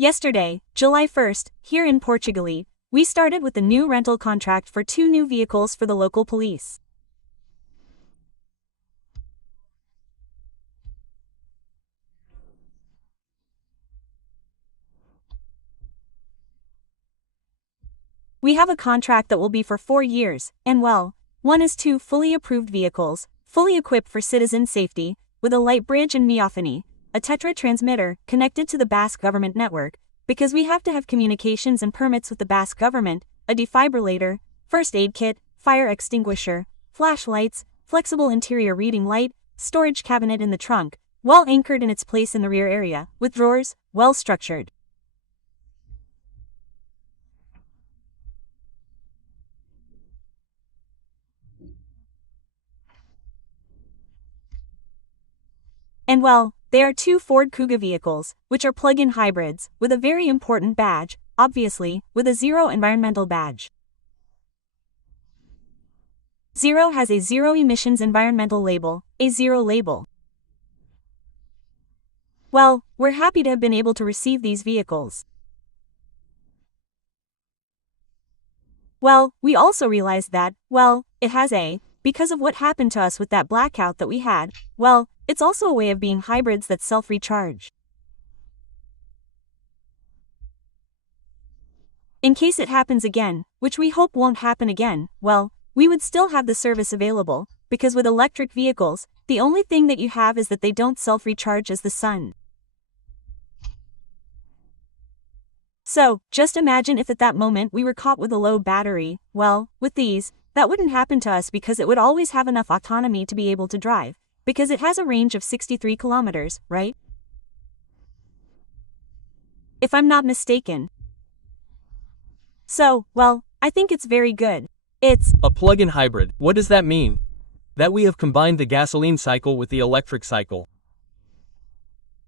Yesterday, July 1st, here in Portugalete, we started with a new rental contract for 2 new vehicles for the local police. We have a contract that will be for 4 years, and well, one is 2 fully approved vehicles, fully equipped for citizen safety, with a light bridge and meophony, a tetra transmitter connected to the Basque government network, because we have to have communications and permits with the Basque government, a defibrillator, first aid kit, fire extinguisher, flashlights, flexible interior reading light, storage cabinet in the trunk, well anchored in its place in the rear area, with drawers, well structured. And well, they are 2 Ford Kuga vehicles, which are plug-in hybrids, with a very important badge, obviously, with a zero environmental badge. Zero has a zero emissions environmental label, a zero label. Well, we're happy to have been able to receive these vehicles. Well, we also realized that, well, it has because of what happened to us with that blackout that we had, well, it's also a way of being hybrids that self-recharge. In case it happens again, which we hope won't happen again, well, we would still have the service available, because with electric vehicles, the only thing that you have is that they don't self-recharge as the sun. So, just imagine if at that moment we were caught with a low battery, well, with these, that wouldn't happen to us because it would always have enough autonomy to be able to drive, because it has a range of 63 kilometers, right? If I'm not mistaken. So, well, I think it's very good. It's a plug-in hybrid. What does that mean? That we have combined the gasoline cycle with the electric cycle.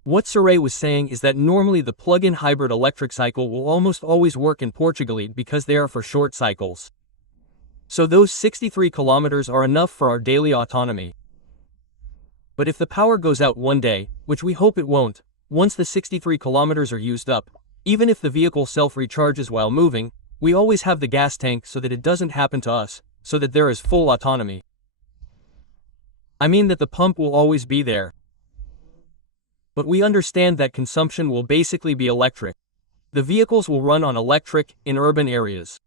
What Saray was saying is that normally the plug-in hybrid electric cycle will almost always work in Portugalete because they are for short cycles. So those 63 kilometers are enough for our daily autonomy. But if the power goes out one day, which we hope it won't, once the 63 kilometers are used up, even if the vehicle self-recharges while moving, we always have the gas tank so that it doesn't happen to us, so that there is full autonomy. I mean that the pump will always be there. But we understand that consumption will basically be electric. The vehicles will run on electric in urban areas.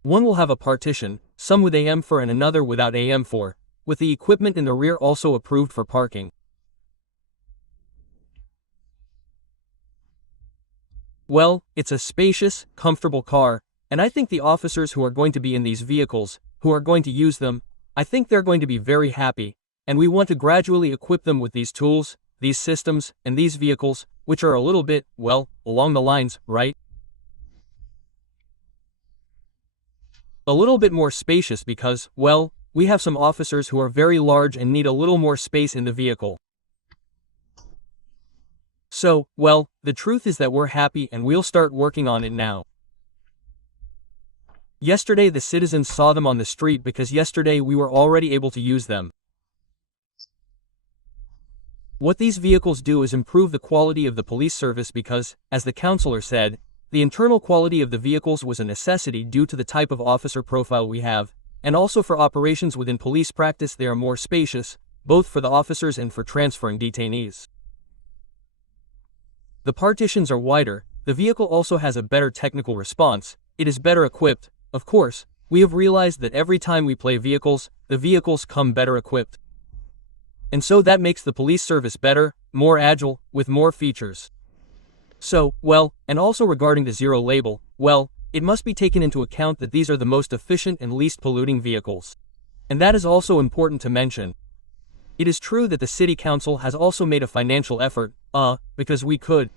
One will have a partition, some with AM4 and another without AM4, with the equipment in the rear also approved for parking. Well, it's a spacious, comfortable car, and I think the officers who are going to be in these vehicles, who are going to use them, I think they're going to be very happy, and we want to gradually equip them with these tools, these systems, and these vehicles, which are a little bit, well, along the lines, right? A little bit more spacious because, well, we have some officers who are very large and need a little more space in the vehicle. So, well, the truth is that we're happy and we'll start working on it now. Yesterday the citizens saw them on the street because yesterday we were already able to use them. What these vehicles do is improve the quality of the police service because, as the councillor said, the internal quality of the vehicles was a necessity due to the type of officer profile we have, and also for operations within police practice they are more spacious, both for the officers and for transferring detainees. The partitions are wider, the vehicle also has a better technical response, it is better equipped, of course, we have realized that every time we play vehicles, the vehicles come better equipped. And so that makes the police service better, more agile, with more features. So, well, and also regarding the zero label, well, it must be taken into account that these are the most efficient and least polluting vehicles. And that is also important to mention. It is true that the city council has also made a financial effort, because we could.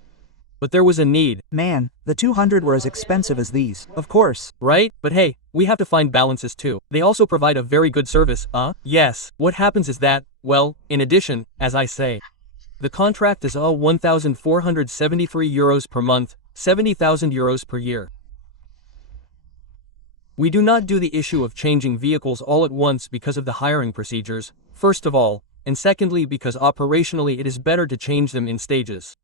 But there was a need. Man, the 200 were as expensive as these, of course. Right? But hey, we have to find balances too. They also provide a very good service, Yes. What happens is that, well, in addition, as I say, the contract is 1,473 euros per month, 70,000 euros per year. We do not do the issue of changing vehicles all at once because of the hiring procedures, first of all, and secondly because operationally it is better to change them in stages.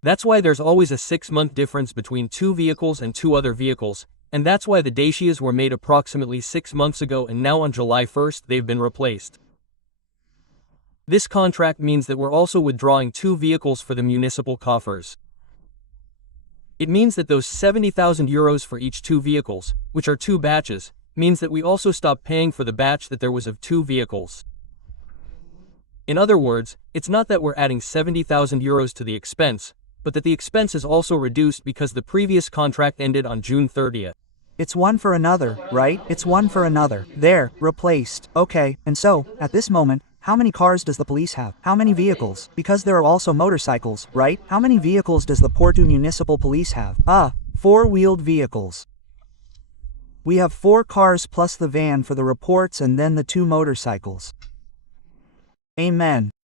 That's why there's always a 6-month difference between 2 vehicles and 2 other vehicles, and that's why the Dacias were made approximately 6 months ago and now on July 1st they've been replaced. This contract means that we're also withdrawing 2 vehicles for the municipal coffers. It means that those 70,000 euros for each 2 vehicles, which are 2 batches, means that we also stop paying for the batch that there was of 2 vehicles. In other words, it's not that we're adding 70,000 euros to the expense, but that the expense is also reduced because the previous contract ended on June 30th. It's one for another, right? It's one for another. There, replaced. Okay, and so, at this moment, how many cars does the police have? How many vehicles? Because there are also motorcycles, right? How many vehicles does the Porto Municipal Police have? 4-wheeled vehicles. We have 4 cars plus the van for the reports and then the 2 motorcycles. Amen.